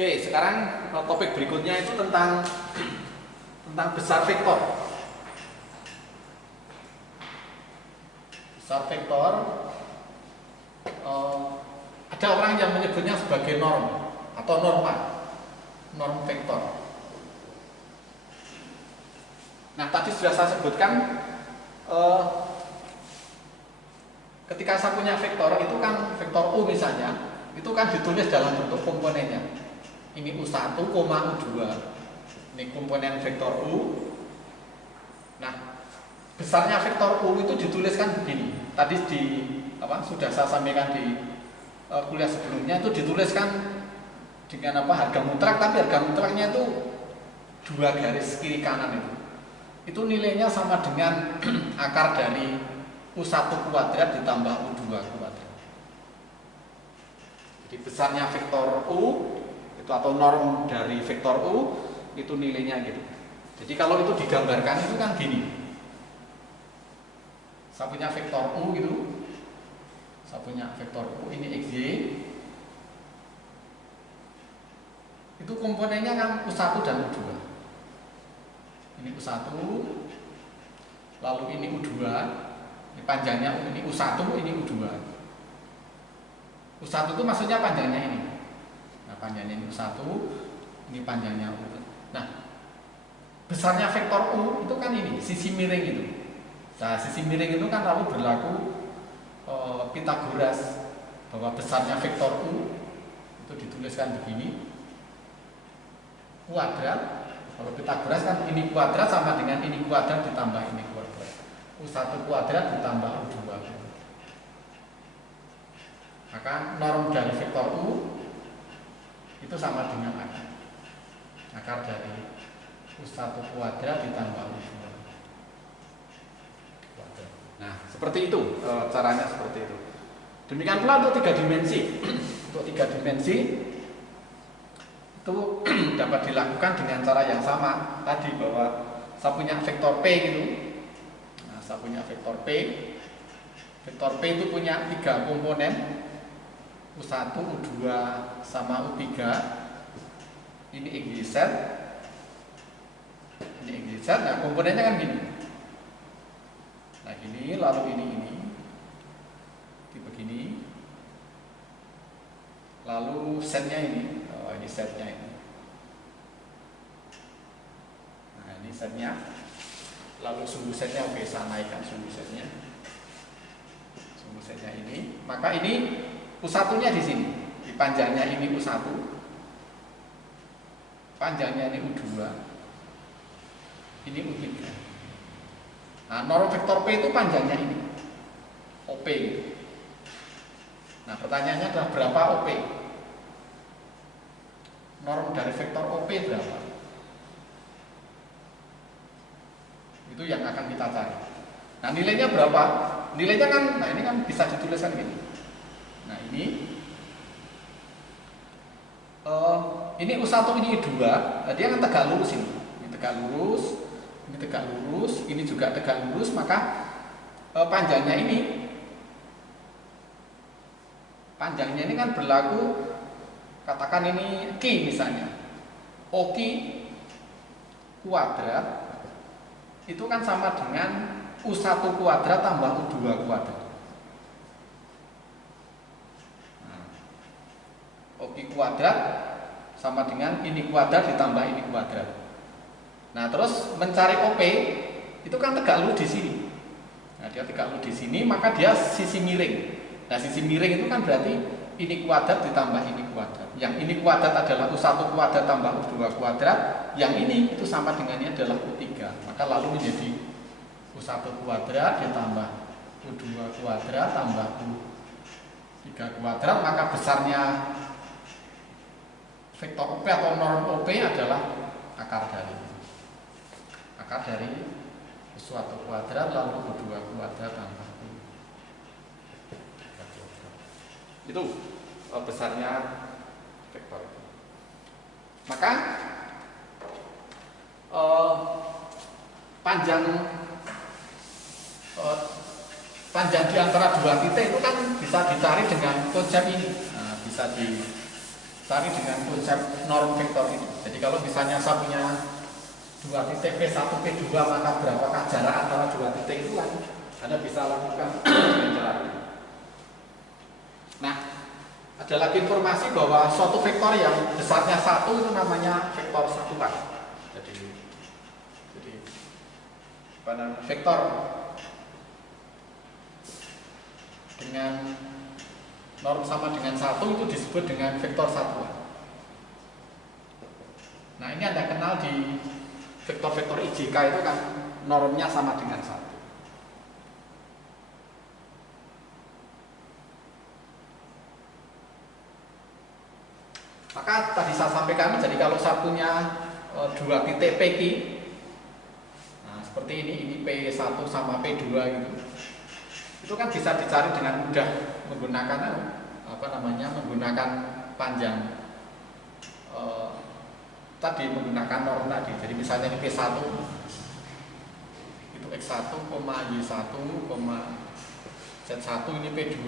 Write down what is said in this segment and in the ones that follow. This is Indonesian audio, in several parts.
Oke, sekarang topik berikutnya itu tentang besar vektor. Besar vektor, ada orang yang menyebutnya sebagai norm atau norm vektor. Nah, tadi sudah saya sebutkan, ketika saya punya vektor itu kan vektor U misalnya, itu kan ditulis dalam bentuk komponennya. Ini U1, U2. Ini komponen vektor U. Nah, besarnya vektor U itu dituliskan begini. Tadi sudah saya sampaikan di kuliah sebelumnya, itu dituliskan dengan harga mutlak, tapi harga mutlaknya itu 2 garis kiri kanan itu. Itu nilainya sama dengan akar dari U1 kuadrat ditambah U2 kuadrat. Jadi besarnya vektor U itu atau norm dari vektor U itu nilainya gitu. Jadi kalau itu digambarkan itu kan gini. Saya punya vektor U gitu. Saya punya vektor U ini XY. Itu komponennya kan U1 dan U2. Ini U1, lalu ini U2. Ini panjangnya ini U1, ini U2. U1 itu maksudnya panjangnya ini. Nah, panjangnya ini U1, ini panjangnya U. Nah, besarnya vektor U itu kan ini, sisi miring itu. Nah, sisi miring itu kan lalu berlaku Pitagoras, bahwa besarnya vektor U itu dituliskan begini. Kuadrat, kalau Pitagoras kan ini kuadrat sama dengan ini kuadrat ditambah ini kuadrat. U1 kuadrat ditambah U2 kuadrat. Maka norm dari vektor U itu sama dengan akar dari U1 kuadrat ditambah U2 kuadrat. Nah, seperti itu caranya seperti itu. Demikian pula untuk 3 dimensi. Untuk 3 dimensi itu dapat dilakukan dengan cara yang sama tadi, bahwa saya punya vektor P gitu. Nah, saya punya vektor P. Vektor P itu punya 3 komponen, U1, U2, sama U3. Ini XYZ. Ini XYZ. Nah, komponennya kan gini. Nah, gini, lalu ini begini. Lalu setnya ini. Ini setnya ini. Nah, ini setnya. Lalu sumbu setnya, oke, saya naikkan sumbu setnya. Sumbu setnya ini. Maka ini U1-nya di sini. Di panjangnya ini U1. Panjangnya ini U2. Ini U3. Nah, norm vektor P itu panjangnya ini. OP. Nah, pertanyaannya adalah berapa OP? Norm dari vektor OP berapa? Itu yang akan kita cari. Nah, nilainya berapa? Nilainya kan, nah ini kan bisa dituliskan gini. Nah, ini U1, ini U2, dia kan tegak lurus ini. Ini tegak lurus, ini tegak lurus, ini juga tegak lurus, maka panjangnya ini kan berlaku, katakan ini Q misalnya. OQ kuadrat itu kan sama dengan U1 kuadrat tambah U2 kuadrat. Nah, OQ kuadrat sama dengan ini kuadrat ditambah ini kuadrat. Nah, terus mencari OP itu kan tegak lurus di sini. Nah, dia tegak lurus di sini, maka dia sisi miring. Nah, sisi miring itu kan berarti ini kuadrat ditambah ini kuadrat. Yang ini kuadrat adalah U1 kuadrat tambah U2 kuadrat. Yang ini itu sama dengannya adalah U3. Maka lalu menjadi U1 kuadrat ditambah U2 kuadrat tambah U3 kuadrat. Maka besarnya vektor OP atau norm OP adalah akar dari U1 kuadrat lalu U2 kuadrat tambah itu besarnya vektor. Maka panjang di antara 2 titik itu kan bisa dicari dengan konsep ini. Nah, bisa cari dengan konsep norm vektor itu. Jadi kalau misalnya saya punya dua titik P1, P2, maka berapakah jarak antara dua titik itu kan Anda bisa lakukan dengan cara ini. Nah, ada lagi informasi bahwa suatu vektor yang besarnya 1 itu namanya vektor satuan. Jadi vektor dengan norm sama dengan 1 itu disebut dengan vektor satuan. Nah, ini Anda kenal di vektor-vektor IJK itu kan normnya sama dengan 1. Maka tadi saya sampaikan, jadi kalau saya punya dua titik PQ, nah seperti ini P1 sama P2 gitu, itu kan bisa dicari dengan mudah menggunakan menggunakan panjang tadi, menggunakan norm tadi. Jadi misalnya ini P1 itu X1, Y1, Z1, ini P2,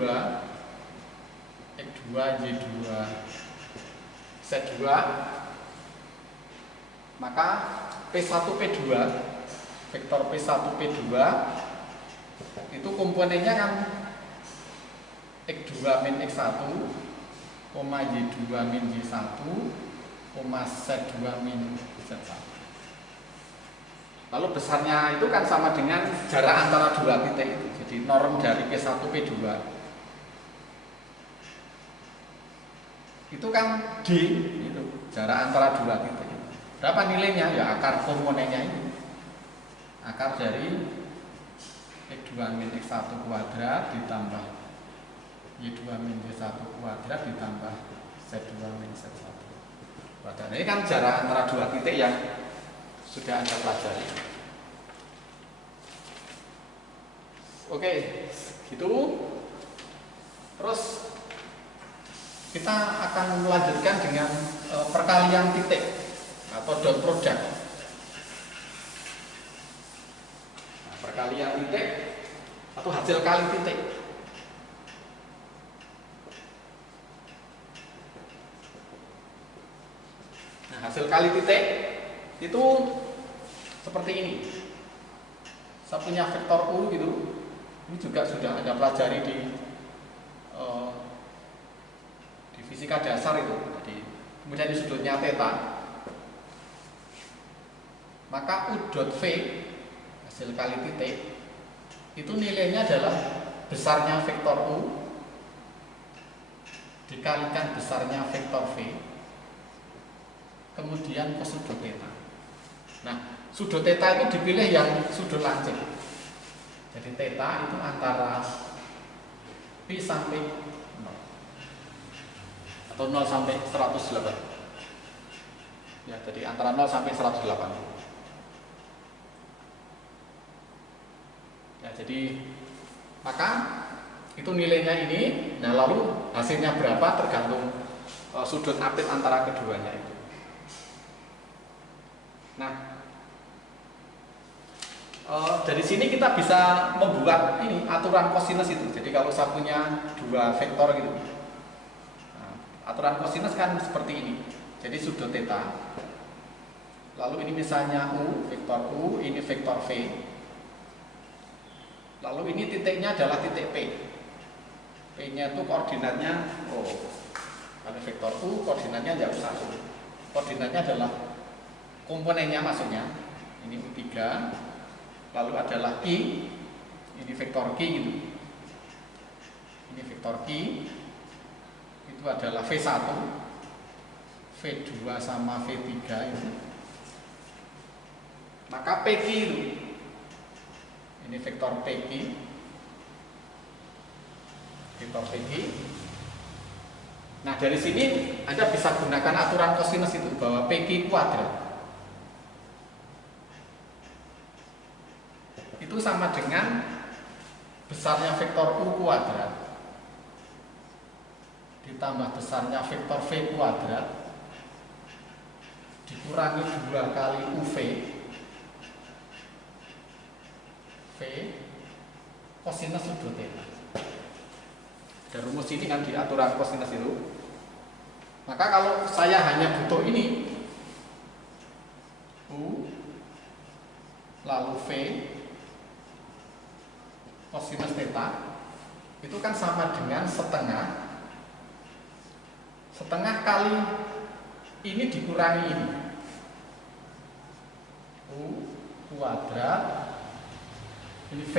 X2, Y2, Z2, maka P1 P2, vektor P1 P2 itu komponennya kan X2 min X1, Y2 min Y1, Z2 min Z1. Lalu besarnya itu kan sama dengan jarak antara dua titik itu. Jadi norm dari P1 P2 itu kan D, itu jarak antara dua titik. Berapa nilainya? Ya akar komponennya ini, akar dari X2 min X1 kuadrat ditambah Y2 min Y1 kuadrat ditambah Z2 min Z1 kuadrat. Ini kan jarak antara dua titik yang sudah Anda pelajari. Oke, gitu. Terus kita akan melanjutkan dengan perkalian titik atau dot product. Nah, perkalian titik atau hasil kali titik. Nah, hasil kali titik itu seperti ini. Saya punya vektor U gitu. Ini juga sudah Anda pelajari di fisika dasar itu. Jadi kemudian di sudutnya theta, maka U dot V hasil kali titik itu nilainya adalah besarnya vektor U dikalikan besarnya vektor V kemudian ke sudut theta. Nah, sudut theta itu dipilih yang sudut lancip. Jadi theta itu antara pi sampai 0 atau 0 sampai 108. Ya, jadi antara 0 sampai 108. Ya, jadi maka itu nilainya ini. Nah, lalu hasilnya berapa tergantung sudut apit antara keduanya itu. Nah, dari sini kita bisa membuat ini aturan kosinus itu. Jadi kalau saya punya dua vektor gitu, nah, aturan kosinus kan seperti ini. Jadi sudut theta, lalu ini misalnya U, vektor U, ini vektor V, lalu ini titiknya adalah titik P. P-nya itu koordinatnya, ada vektor U, koordinatnya jauh 1. Koordinatnya adalah komponennya, maksudnya ini U3, lalu adalah Q, ini vektor Q gitu. Ini vektor Q, itu adalah V1, V2 sama V3 itu. Maka PQ itu, ini vektor PQ, vektor PQ. Nah, dari sini Anda bisa gunakan aturan kosinus itu, bahwa PQ kuadrat itu sama dengan besarnya vektor U kuadrat ditambah besarnya vektor V kuadrat dikurangi 2 kali UV V kosinus sudut theta. Ada rumus ini kan di aturan kosinus itu. Maka kalau saya hanya butuh ini, U lalu V kosinus theta, itu kan sama dengan setengah kali ini dikurangi ini, U kuadrat, ini V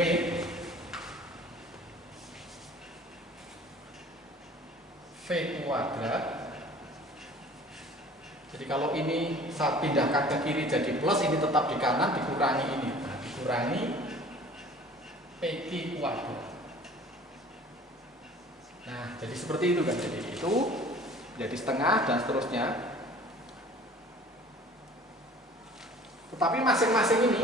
kuadrat. Jadi kalau ini saya pindahkan ke kiri jadi plus, ini tetap di kanan, dikurangi ini, nah, dikurangi PQ kuadrat. Nah, jadi seperti itu kan. Jadi itu jadi setengah dan seterusnya. Tetapi masing-masing ini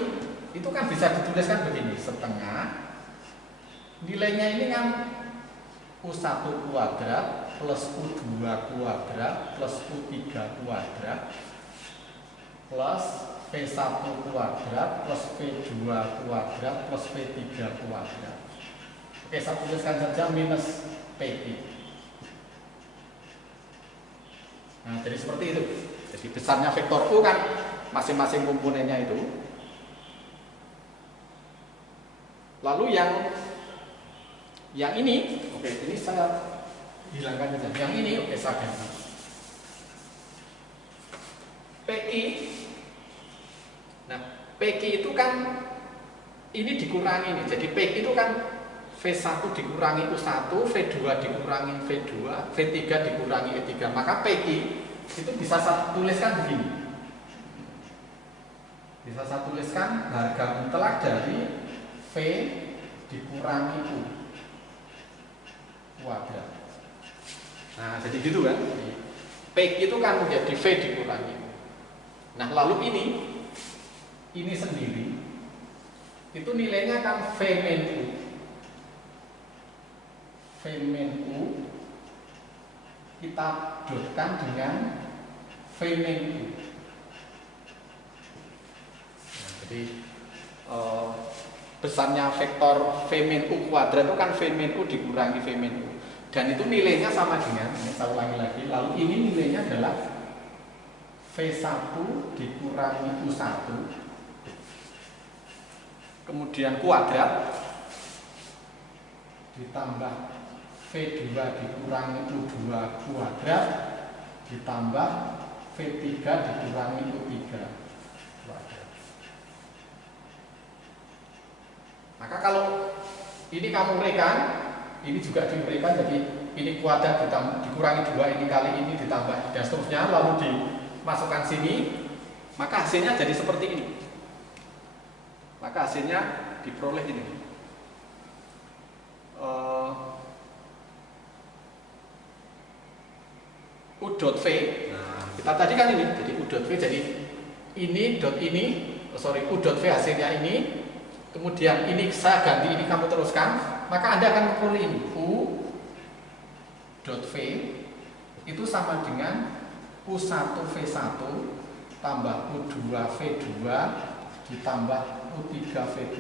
itu kan bisa dituliskan begini, setengah nilainya ini kan U1 kuadrat plus U2 kuadrat plus U3 kuadrat plus V1 kuadrat plus V2 kuadrat plus V3 kuadrat. Oke, saya tuliskan saja minus PQ. Nah, jadi seperti itu. Jadi besarnya vektor U kan masing-masing komponennya itu. Lalu yang ini, oke, ini saya hilangkan saja. Yang ini, oke, saya ganti. PQ. Nah, PQ itu kan ini dikurangi nih. Jadi PQ itu kan V1 dikurangi U1, V2 dikurangi V2, V3 dikurangi E3. Maka PQ itu bisa saya tuliskan begini. Bisa saya tuliskan harga mutlak dari V dikurangi U kuadrat. Nah, jadi gitu kan. PQ itu kan menjadi V dikurangi U. Nah, lalu ini sendiri itu nilainya kan V min U. V min U kita dotkan dengan V min U. Nah, jadi besarnya vektor V min U kuadrat itu kan V min U dikurangi V min U. Dan itu nilainya sama dengan, ini saya ulangi lagi, lalu ini nilainya adalah V1 dikurangi U1 kemudian kuadrat ditambah V2 dikurangi U2 kuadrat ditambah V3 dikurangi U3 kuadrat. Maka kalau ini kamu uraikan, ini juga diuraikan, jadi ini kuadrat dikurangi 2, ini kali ini ditambah dan seterusnya, lalu dimasukkan sini, maka hasilnya jadi seperti ini. Maka hasilnya diperoleh ini. U dot V. Nah, kita tadi kan ini, jadi U dot V, jadi ini dot ini, U dot V hasilnya ini. Kemudian ini saya ganti, ini kamu teruskan, maka Anda akan memperoleh ini U dot V itu sama dengan U1 V1 tambah U2 V2 ditambah U3 V3.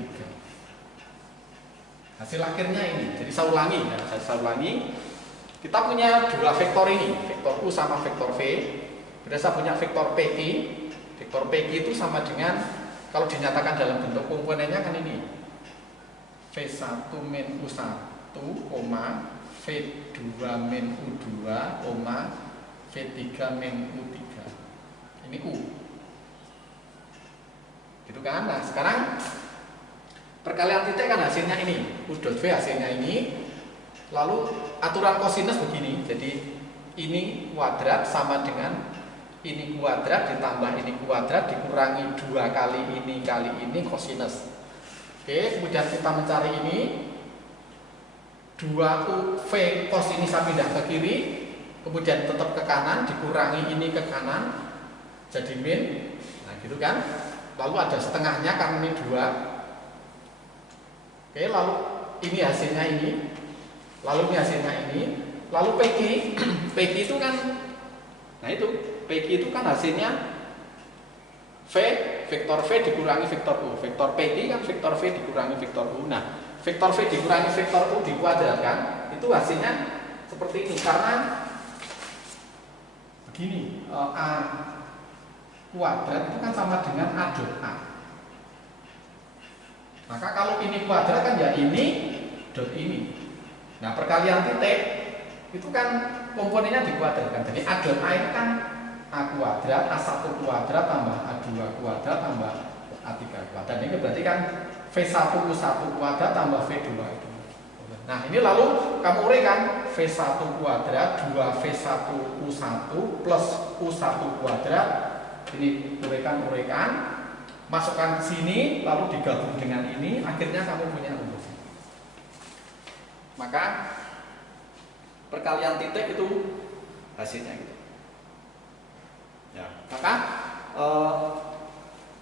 Hasil akhirnya ini. Jadi saya ulangi, kita punya dua vektor ini, vektor U sama vektor V. Berarti saya punya vektor PQ. Vektor PQ itu sama dengan, kalau dinyatakan dalam bentuk komponennya kan ini V1 min U1, V2 min U2, V3 min U3. Ini U. Gitu kan? Nah, sekarang perkalian titik kan hasilnya ini. U dot V hasilnya ini. Lalu aturan kosinus begini. Jadi ini kuadrat sama dengan ini kuadrat ditambah ini kuadrat dikurangi 2 kali ini kosinus. Oke, kemudian kita mencari ini 2U V cos ini saya pindah ke kiri, kemudian tetap ke kanan, dikurangi ini ke kanan jadi min. Nah, gitu kan. Lalu ada setengahnya karena ini 2. Oke, lalu ini hasilnya ini. Lalu ini hasilnya ini. Lalu PQ, PQ itu kan, nah itu PQ itu kan hasilnya V, vektor V dikurangi vektor U. Vektor PQ kan vektor V dikurangi vektor U. Nah, vektor V dikurangi vektor U dikuadratkan, itu hasilnya seperti ini. Karena begini, A kuadrat itu kan sama dengan A dot A. Maka kalau ini kuadrat kan ya ini dot ini. Nah, perkalian titik itu kan komponennya dikuadratkan. Jadi A dot A itu kan A kuadrat, A1 kuadrat tambah A2 kuadrat tambah A3 kuadrat. Ini berarti kan V1 U1 kuadrat tambah V2 itu. Nah, ini lalu kamu uraikan V1 kuadrat 2V1 U1 plus U1 kuadrat. Ini uraikan, masukkan ke sini, lalu digabung dengan ini, akhirnya kamu punya rumus. Maka perkalian titik itu hasilnya gitu. Ya, maka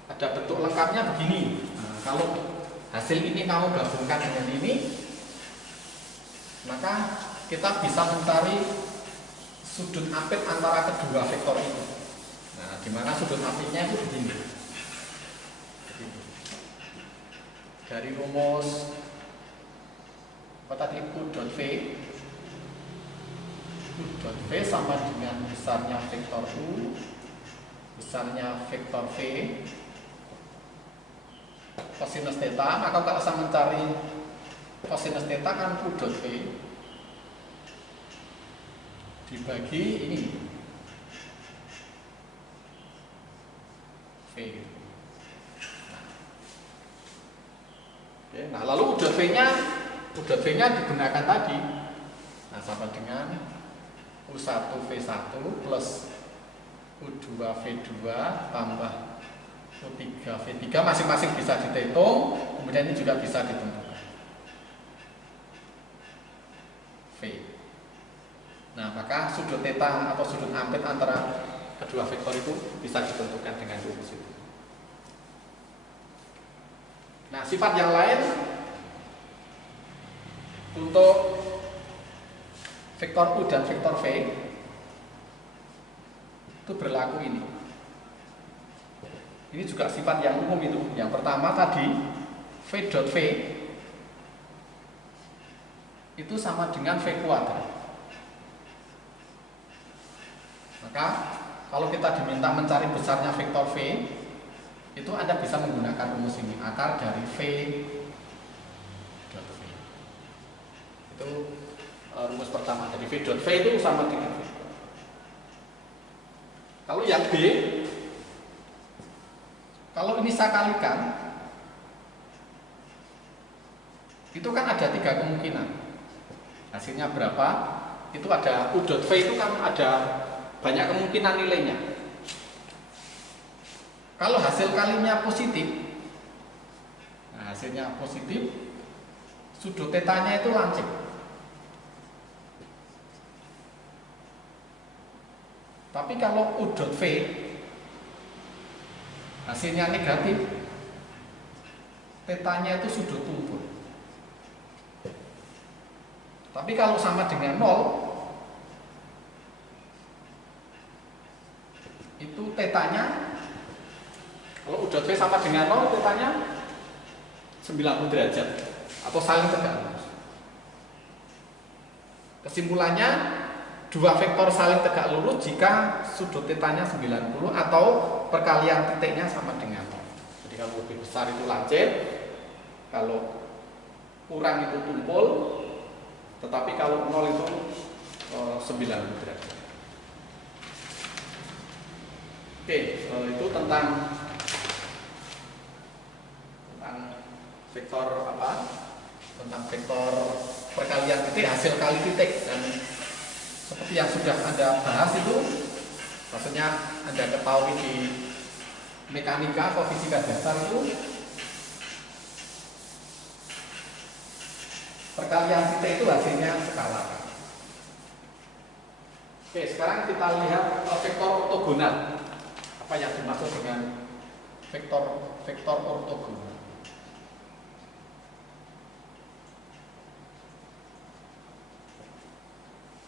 ada bentuk lengkapnya begini. Nah, kalau hasil ini kamu gabungkan dengan ini, maka kita bisa mencari sudut apit antara kedua vektor ini. Nah, di mana sudut apitnya itu begini. Dari rumus apa tadi U dot V, U dot V sama dengan besarnya vektor U, besarnya vektor V, kosinus theta. Maka kalau saya mencari kosinus theta kan U dot V dibagi ini V gitu. Nah, lalu U dot V-nya digunakan tadi. Nah, sama dengan U1 V1 plus U2 V2 tambah U3 V3, masing-masing bisa dihitung, kemudian ini juga bisa ditentukan V. Nah, maka sudut theta atau sudut ampit antara kedua vektor itu bisa ditentukan dengan rumus itu. Nah, sifat yang lain untuk vektor U dan vektor V itu berlaku ini. Ini juga sifat yang umum itu. Yang pertama tadi V dot V itu sama dengan V kuadrat. Maka kalau kita diminta mencari besarnya vektor V, itu Anda bisa menggunakan rumus ini, akar dari V dot V. Itu rumus pertama. Jadi V dot V itu sama dengan V. Kalau yang B, kalau ini saya kalikan, itu kan ada 3 kemungkinan. Hasilnya berapa? Itu ada U dot V itu kan ada banyak kemungkinan nilainya. Kalau hasil kalinya positif, nah hasilnya positif, sudut tetanya itu lancip. Tapi kalau U dot V hasilnya negatif, tetanya itu sudut tumpul. Tapi kalau sama dengan 0, itu tetanya, kalau U dot V sama dengan 0, tetanya 90 derajat atau saling tegak lurus. Kesimpulannya, dua vektor saling tegak lurus jika sudut tetanya 90 atau perkalian titiknya sama dengan 0. Jadi kalau lebih besar itu lancip, kalau kurang itu tumpul, tetapi kalau 0 itu 90 derajat. Oke, itu tentang vektor apa? Tentang vektor perkalian titik, hasil kali titik. Dan seperti yang sudah Anda bahas itu, maksudnya Anda ketahui di mekanika atau fisika dasar itu, perkalian titik itu hasilnya skala. Oke, sekarang kita lihat vektor ortogonal. Apa yang dimaksud dengan vektor ortogonal?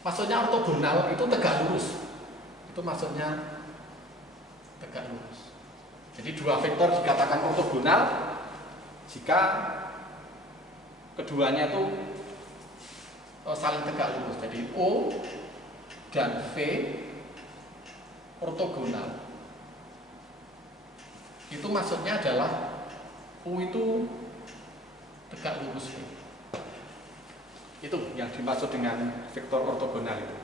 Maksudnya ortogonal itu tegak lurus. Itu maksudnya tegak lurus. Jadi dua vektor dikatakan ortogonal jika keduanya itu saling tegak lurus. Jadi O dan V ortogonal, itu maksudnya adalah U itu tegak lurus V. Itu yang dimaksud dengan vektor ortogonal itu.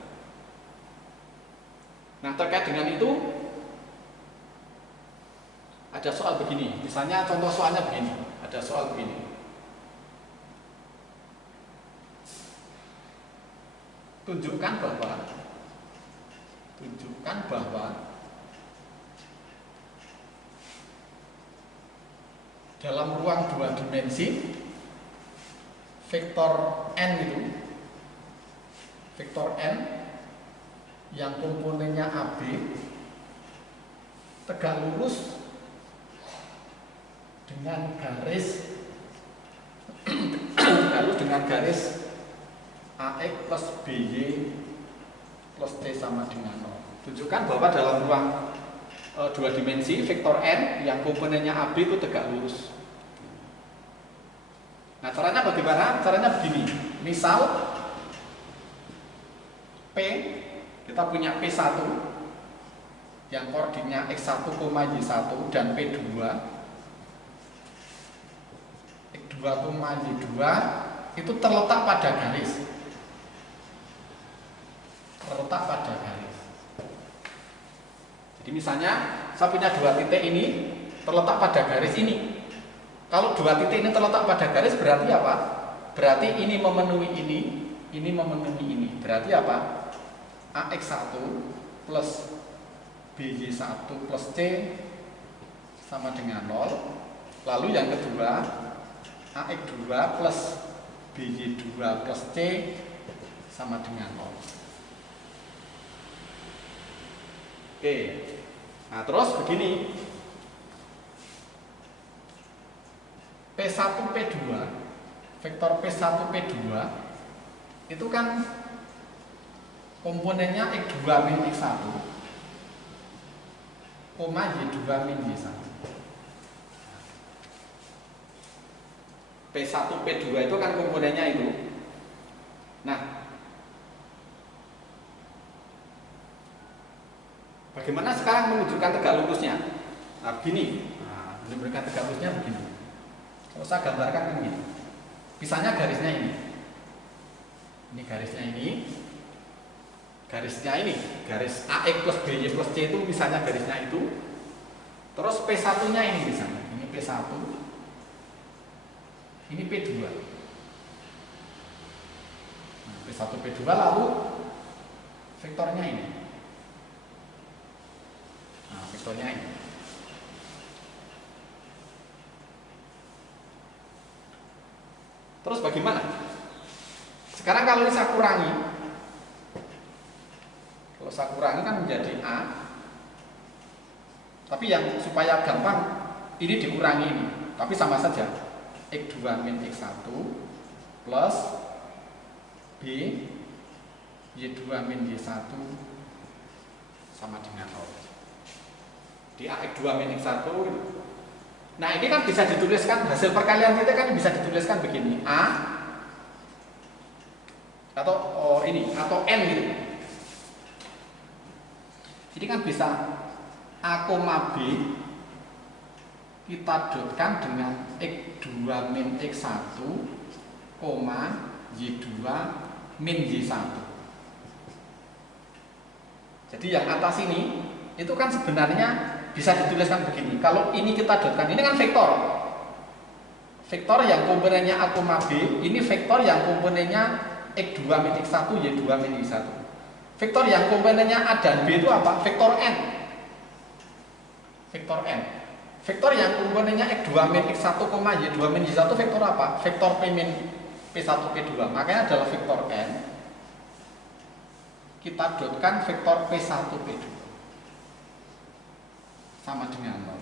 Nah, terkait dengan itu ada soal begini, misalnya contoh soalnya begini, ada soal begini. Tunjukkan bahwa dalam ruang dua dimensi vektor n itu, vektor n yang komponennya AB tegak lurus dengan garis AX plus BY plus T sama dengan 0. Tunjukkan bahwa dalam ruang dua dimensi vektor n yang komponennya AB itu tegak lurus. Nah, caranya bagaimana? Caranya begini. Misal P, kita punya P1 yang koordinatnya X1, Y1 dan P2 X2, Y2 itu terletak pada garis. Jadi misalnya saya punya dua titik ini terletak pada garis ini. Kalau dua titik ini terletak pada garis berarti apa? Berarti ini memenuhi ini memenuhi ini. Berarti apa? AX1 plus BY1 plus C sama dengan 0. Lalu yang kedua AX2 plus BY2 plus C sama dengan 0. Oke. Nah, terus begini. P1 P2, vektor P1 P2 itu kan komponennya X2 min X1 Y2 min Y1. P1 P2 itu kan komponennya itu. Nah, bagaimana sekarang menunjukkan tegak lurusnya? Nah, begini. Nah, menunjukkan tegak lurusnya begini. Kalau saya gambarkan kan begini. Misalnya garisnya ini. Ini garisnya ini. Garisnya ini, garis AX plus BY plus C itu misalnya garisnya itu. Terus P1-nya ini misalnya. Ini P1. Ini P2. Nah, P1 P2 lalu vektornya ini. Nah, vektornya ini. Terus bagaimana? Sekarang kalau ini saya kurangi. Kalau saya kurangi kan menjadi A. Tapi yang supaya gampang ini dikurangi ini. Tapi sama saja. X2 min X1 plus B Y2 min Y1 sama dengan 0. Di AX2 min X1. Nah, ini kan bisa dituliskan, hasil perkalian kita kan bisa dituliskan begini, A atau atau N gitu. Ini kan bisa A, B kita dotkan dengan X2 min X1, Y2 min Y1. Jadi yang atas ini itu kan sebenarnya bisa dituliskan begini. Kalau ini kita dotkan, ini kan vektor. Vektor yang komponennya A, B, ini vektor yang komponennya X2 min X1, Y2 min Y1. Vektor yang komponennya A dan B itu apa? Vektor N. Vektor N. Vektor yang komponennya X2 min X1, Y2 min Y1 vektor apa? Vektor P min P1 P2. Makanya adalah vektor N. Kita dotkan vektor P1 P2 sama dengan 0.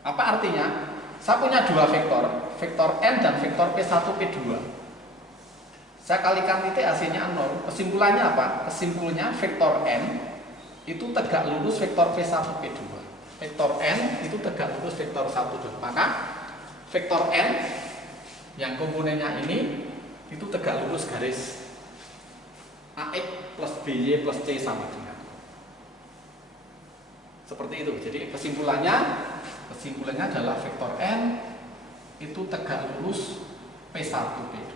Apa artinya? Saya punya dua vektor, vektor N dan vektor P1 P2. Saya kalikan titik hasilnya 0. Kesimpulannya apa? Kesimpulannya vektor N itu tegak lurus vektor P1 P2. Vektor N itu tegak lurus vektor 1 2. Maka vektor N yang komponennya ini itu tegak lurus garis AX plus BY plus C sama dengan. Seperti itu. Jadi kesimpulannya adalah vektor n itu tegak lurus P1 P2.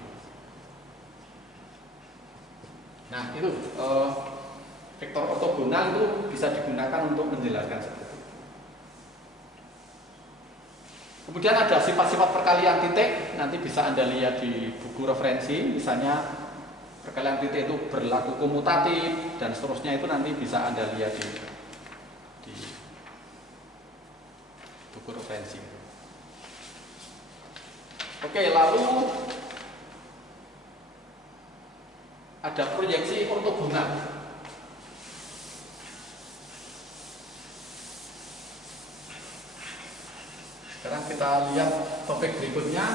Nah, itu vektor ortogonal itu bisa digunakan untuk menjelaskan seperti itu. Kemudian ada sifat-sifat perkalian titik, nanti bisa Anda lihat di buku referensi, misalnya perkalian titik itu berlaku komutatif dan seterusnya, itu nanti bisa Anda lihat di buku referensi. Oke, lalu ada proyeksi ortogonal. Sekarang kita lihat topik berikutnya.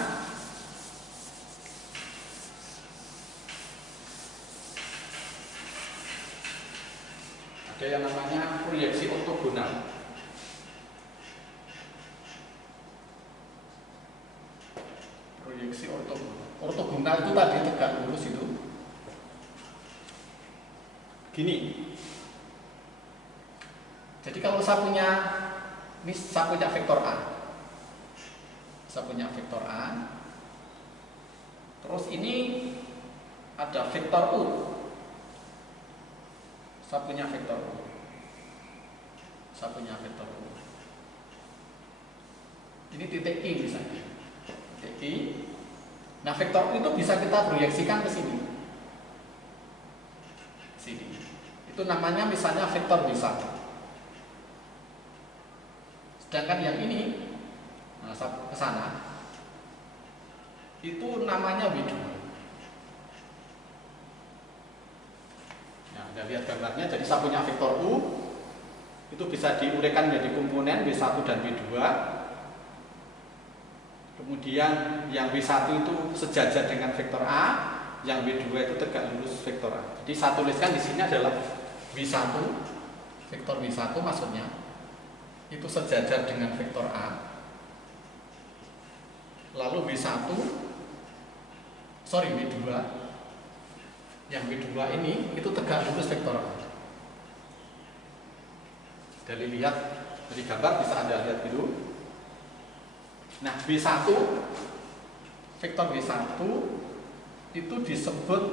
Ada yang namanya proyeksi ortogonal. Proyeksi ortogonal. Ortogonal itu tadi tegak lurus itu. Gini. Jadi kalau saya punya vektor A. Saya punya vektor A. Terus ini ada vektor U. Saya punya vektor U. Saya punya vektor U. Ini titik I misalnya. Titik I. Nah, vektor U itu bisa kita proyeksikan ke sini. Sini. Itu namanya misalnya vektor W1. Sedangkan yang ini, nah, ke sana, itu namanya W2. Nah, Anda lihat gambarnya. Jadi saya punya vektor U, itu bisa diuraikan menjadi komponen W1 dan W2. Kemudian yang W1 itu sejajar dengan vektor A, yang W2 itu tegak lurus vektor A. Jadi saya tuliskan di sini adalah W1, vektor W1 maksudnya itu sejajar dengan vektor A. Lalu W2, yang W2 ini itu tegak lurus vektor A. Dari lihat dari gambar bisa Anda lihat dulu. Nah, W1, vektor W1 itu disebut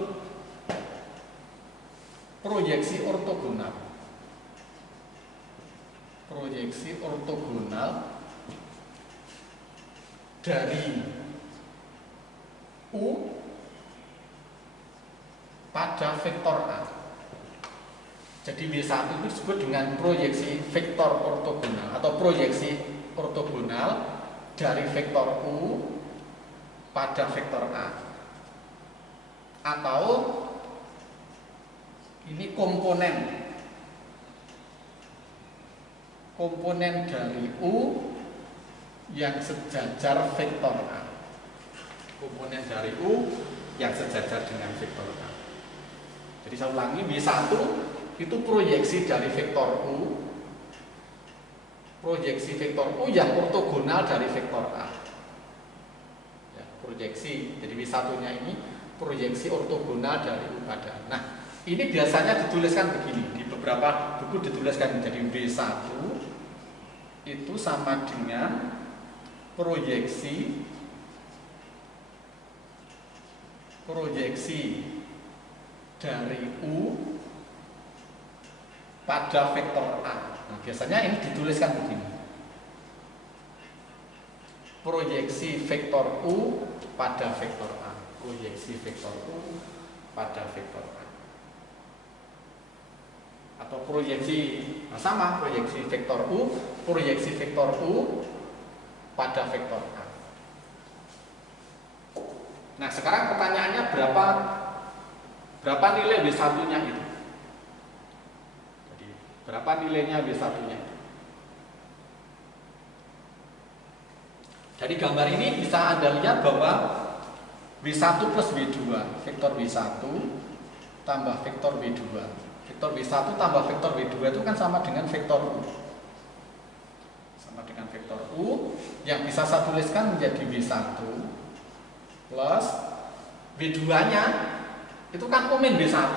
proyeksi ortogonal. Proyeksi ortogonal dari U pada vektor A. Jadi W1 itu disebut dengan proyeksi vektor ortogonal atau proyeksi ortogonal dari vektor U pada vektor A. Atau ini komponen dari U yang sejajar vektor A. Komponen dari U yang sejajar dengan vektor A. Jadi saya ulangi, W1 itu proyeksi dari vektor U, proyeksi vektor U yang ortogonal dari vektor A. Ya, proyeksi, jadi W1-nya ini proyeksi ortogonal dari U pada A. Nah, ini biasanya dituliskan begini, di beberapa buku dituliskan menjadi W1 itu sama dengan proyeksi dari U pada vektor A. Nah, biasanya ini dituliskan begini. Proyeksi vektor U pada vektor A. Proyeksi vektor U pada vektor A. Atau proyeksi, nah sama, proyeksi vektor U pada vektor A. Nah, sekarang pertanyaannya berapa nilai W1-nya itu? Jadi, berapa nilainya W1-nya itu? Dari gambar ini bisa Anda lihat bahwa W1 plus W2, vektor W1 tambah vektor W2. Vektor W1 tambah vektor W2 itu kan sama dengan vektor U. Sama dengan vektor U yang bisa saya tuliskan menjadi W1 plus W2-nya itu kan komen W1.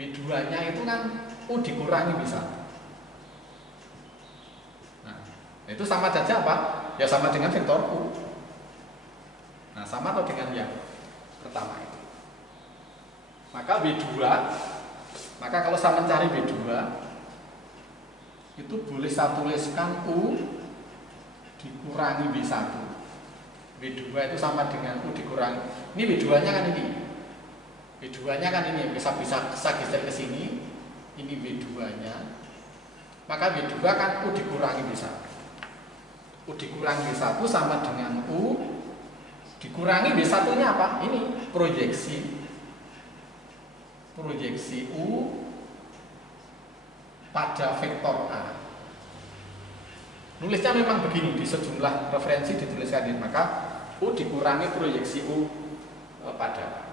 W2 nya itu kan U dikurangi B1. Nah, itu sama saja apa? Ya sama dengan vektor U. Nah, sama atau dengan yang pertama itu. Maka W2, maka kalau saya mencari W2 itu boleh saya tuliskan U dikurangi B1. W2 itu sama dengan U dikurangi. Ini W2 nya kan ini. W2 nya kan ini, bisa saya geser ke sini. Ini W2 nya. Maka W2 kan U dikurangi B1. U dikurangi B1 sama dengan U dikurangi B1 nya apa? Ini proyeksi U pada vektor A. Nulisnya memang begini, di sejumlah referensi dituliskan ini, maka U dikurangi proyeksi U pada A.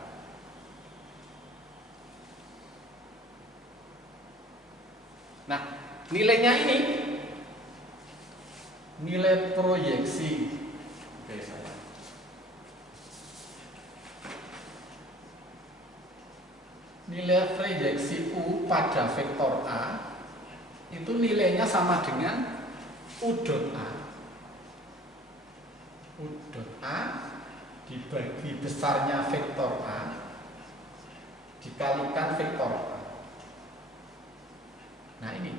Nah, nilainya ini nilai proyeksi. Oke, saya. Nilai proyeksi U pada vektor A itu nilainya sama dengan U dot A. U dot A dibagi besarnya vektor A dikalikan vektor A. Nah, ini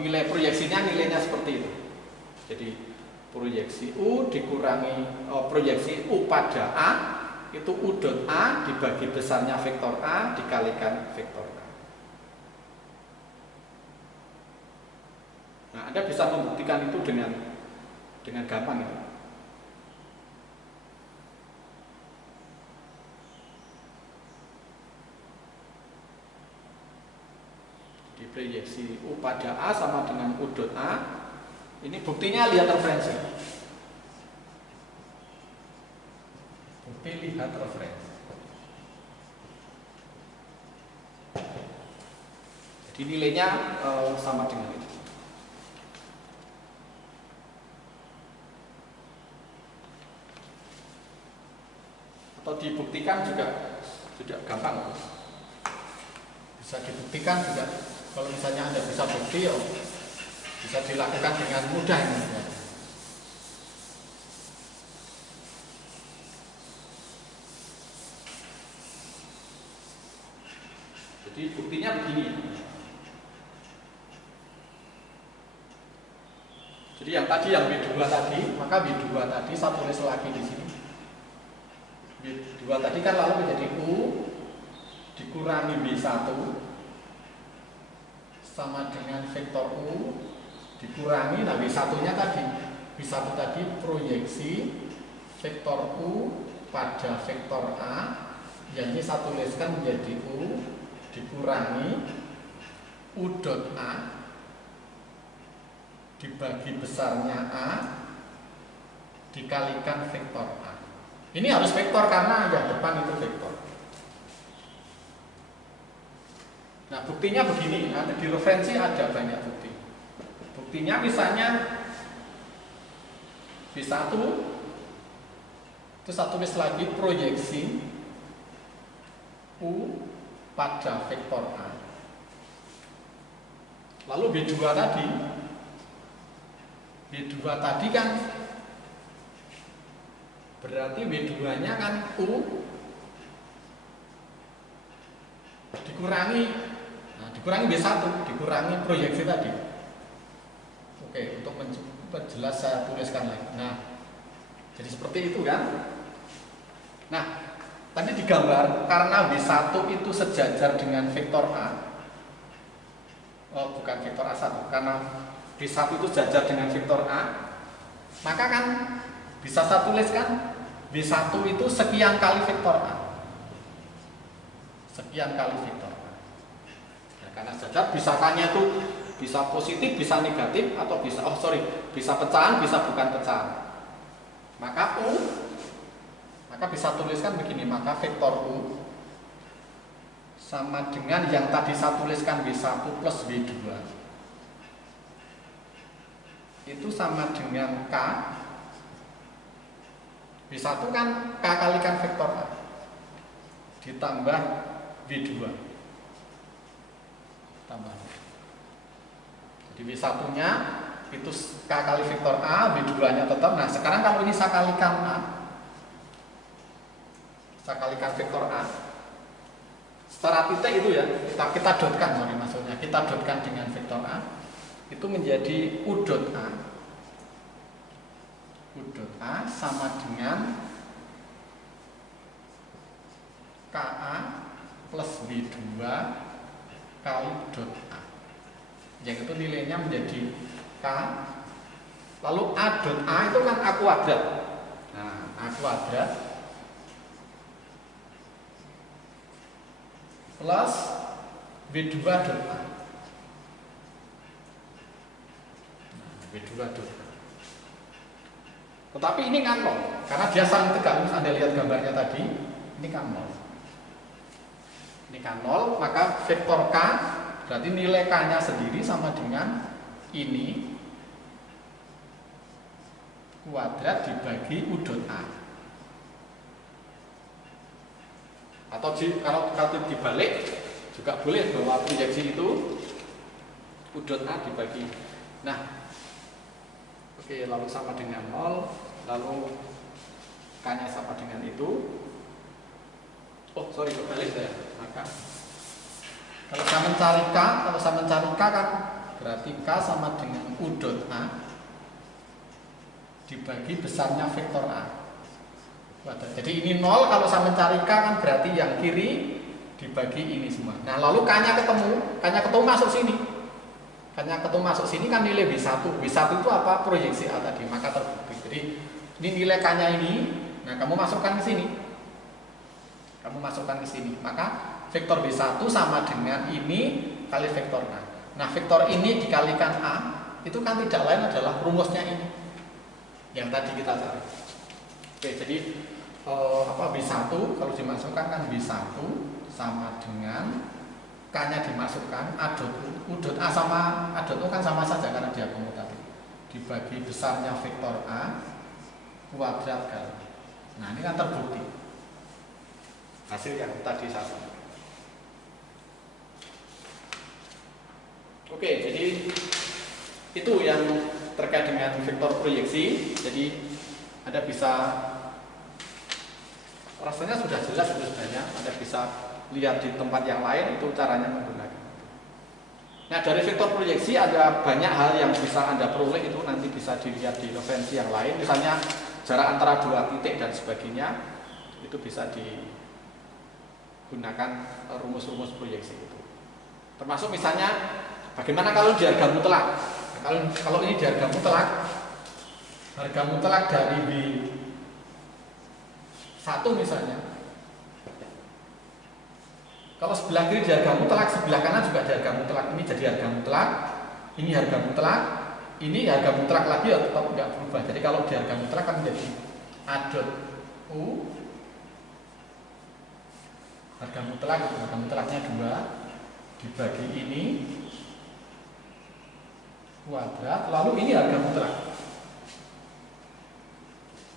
nilai proyeksinya, nilainya seperti itu. Jadi proyeksi U dikurangi proyeksi U pada A itu U dot A dibagi besarnya vektor A dikalikan vektor A. Nah, Anda bisa membuktikan itu dengan gampang itu. Di proyeksi U pada A sama dengan U dot A. Ini buktinya lihat referensi. Bukti lihat referensi. Jadi nilainya sama dengan itu. Atau dibuktikan juga gampang. Bisa dibuktikan juga. Kalau misalnya Anda bisa bukti, ya bisa dilakukan dengan mudah ini. Jadi buktinya begini. Jadi yang tadi yang W2 tadi, maka W2 tadi saya tulis lagi di sini. W2 tadi kan lalu menjadi U dikurangi B1 sama dengan vektor U dikurangi, nah B1 nya tadi, B1 tadi proyeksi vektor U pada vektor A, yang ini saya tuliskan menjadi U dikurangi U dot A dibagi besarnya A dikalikan vektor A. Ini harus vektor karena yang depan itu vektor. Nah, buktinya begini, nanti di referensi ada banyak bukti. Buktinya misalnya B1 itu saya tulis lagi proyeksi U pada vektor A. Lalu B2 tadi, B2 tadi kan berarti W2 nya kan U dikurangi, nah, dikurangi B1, dikurangi proyeksi tadi. Oke, untuk memperjelas saya tuliskan lagi. Nah, jadi seperti itu kan. Nah, tadi digambar karena B1 itu sejajar dengan vektor A. Oh, bukan vektor A1, karena B1 itu sejajar dengan vektor A, maka kan bisa saya tuliskan B1 itu sekian kali vektor A. Sekian kali vektor A. Nah, karena sejajar bisakannya itu bisa positif, bisa negatif, atau bisa bisa pecahan, bisa bukan pecahan. Maka bisa tuliskan begini, maka vektor U sama dengan yang tadi saya tuliskan B1 plus B2 itu sama dengan K. B1 kan K kalikan vektor A. ditambah W2 tambah. Jadi W1 nya itu K kali vektor A, W2 nya tetap. Nah sekarang kalau ini saya kalikan A, saya kalikan vektor A secara titik itu ya, kita dotkan, sorry maksudnya kita dotkan dengan vektor A, itu menjadi U dot A sama dengan KA plus W2 kali dot A, yang itu nilainya menjadi K, lalu A dot A itu kan A kuadrat. Nah A kuadrat plus W2 dot A. Nah, W2 dot A. Tetapi ini kan nol, karena dia saling tegak. Anda lihat gambarnya tadi, ini kan nol. Ini kan nol, maka vektor K berarti nilai K-nya sendiri sama dengan ini kuadrat dibagi U dot A. Atau kalau dibalik juga boleh, bahwa proyeksi itu U dot A dibagi. Nah, oke, lalu sama dengan 0, lalu K-nya sama dengan itu. Oh, sorry, kebalik saya. Maka kalau saya mencari K kan berarti K sama dengan U dot A dibagi besarnya vektor A. Jadi ini 0, kalau saya mencari K kan berarti yang kiri dibagi ini semua. Nah, lalu K-nya ketemu masuk sini. K-nya ketemu masuk sini kan nilai W1. W1 itu apa? Proyeksi A tadi, maka terbukti. Jadi ini nilai K-nya ini, nah kamu masukkan ke sini. Maka vektor W1 sama dengan ini kali vektor A. Nah, vektor ini dikalikan A, itu kan tidak lain adalah rumusnya ini yang tadi kita cari. Oke, jadi W1 kalau dimasukkan kan W1 sama dengan K-nya dimasukkan A dot U dot A sama A dot U kan sama saja karena dia komutatif, dibagi besarnya vektor A kuadrat kali. Nah, ini kan terbukti hasil yang tadi saya sebut. Oke, jadi itu yang terkait dengan vektor proyeksi. Jadi Anda bisa, rasanya sudah jelas itu sebenarnya, Anda bisa lihat di tempat yang lain itu caranya menggunakan. Nah, dari vektor proyeksi ada banyak hal yang bisa Anda peroleh, itu nanti bisa dilihat di referensi yang lain. Misalnya jarak antara dua titik dan sebagainya, itu bisa digunakan rumus-rumus proyeksi itu. Termasuk misalnya bagaimana kalau di harga mutlak. Kalau ini di harga mutlak dari B1 misalnya. Kalau sebelah kiri di harga mutlak, sebelah kanan juga di harga mutlak. Ini jadi harga mutlak, ini harga mutlak, ini harga mutlak lagi ya tetap tidak berubah. Jadi kalau di harga mutlak kan menjadi A dot U, harga mutlaknya 2 dibagi ini kuadrat, lalu ini harga mutlak.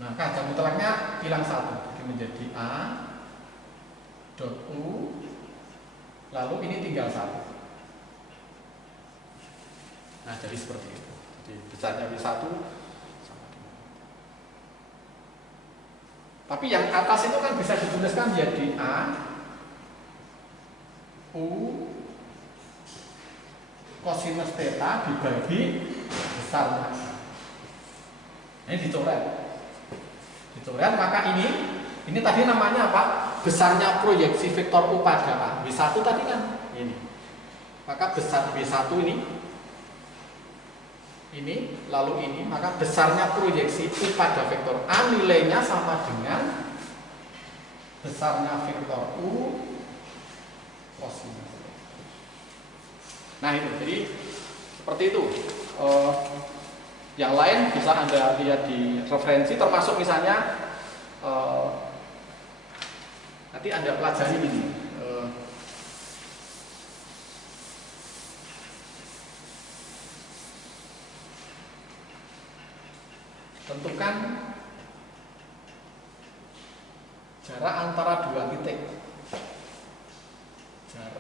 Nah, harga mutlaknya hilang 1, jadi menjadi A dot U, lalu ini tinggal 1. Nah, jadi seperti itu. Jadi besarnya W1 sama dengan. Tapi yang atas itu kan bisa dituliskan jadi A U kosinus theta dibagi besarnya. Ini dicoret, maka ini tadi namanya apa? Besarnya proyeksi vektor U pada A. W1 tadi kan ini. Maka besar W1 ini lalu ini, maka besarnya proyeksi U pada vektor A nilainya sama dengan besarnya vektor U kosinus. Nah, itu jadi seperti itu. Yang lain bisa Anda lihat di referensi, termasuk misalnya nanti Anda pelajari ini. Tentukan jarak antara dua titik.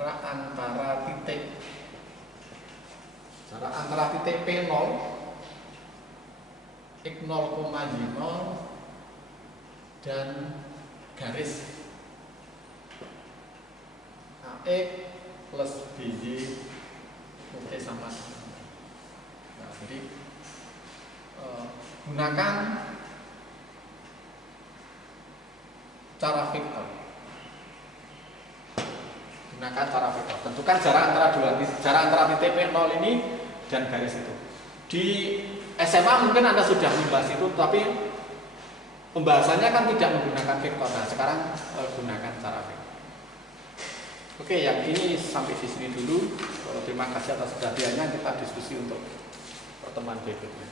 jarak antara titik P0 x 0,0 dan garis AX plus BY oke sama. Nah, jadi gunakan cara vektor. Tentukan jarak antara titik P0 ini dan garis itu. Di SMA mungkin Anda sudah membahas itu, tapi pembahasannya kan tidak menggunakan vektor. Nah, sekarang gunakan cara vektor. Oke, yang ini sampai di sini dulu. Terima kasih atas perhatiannya. Kita diskusi untuk pertemuan berikutnya.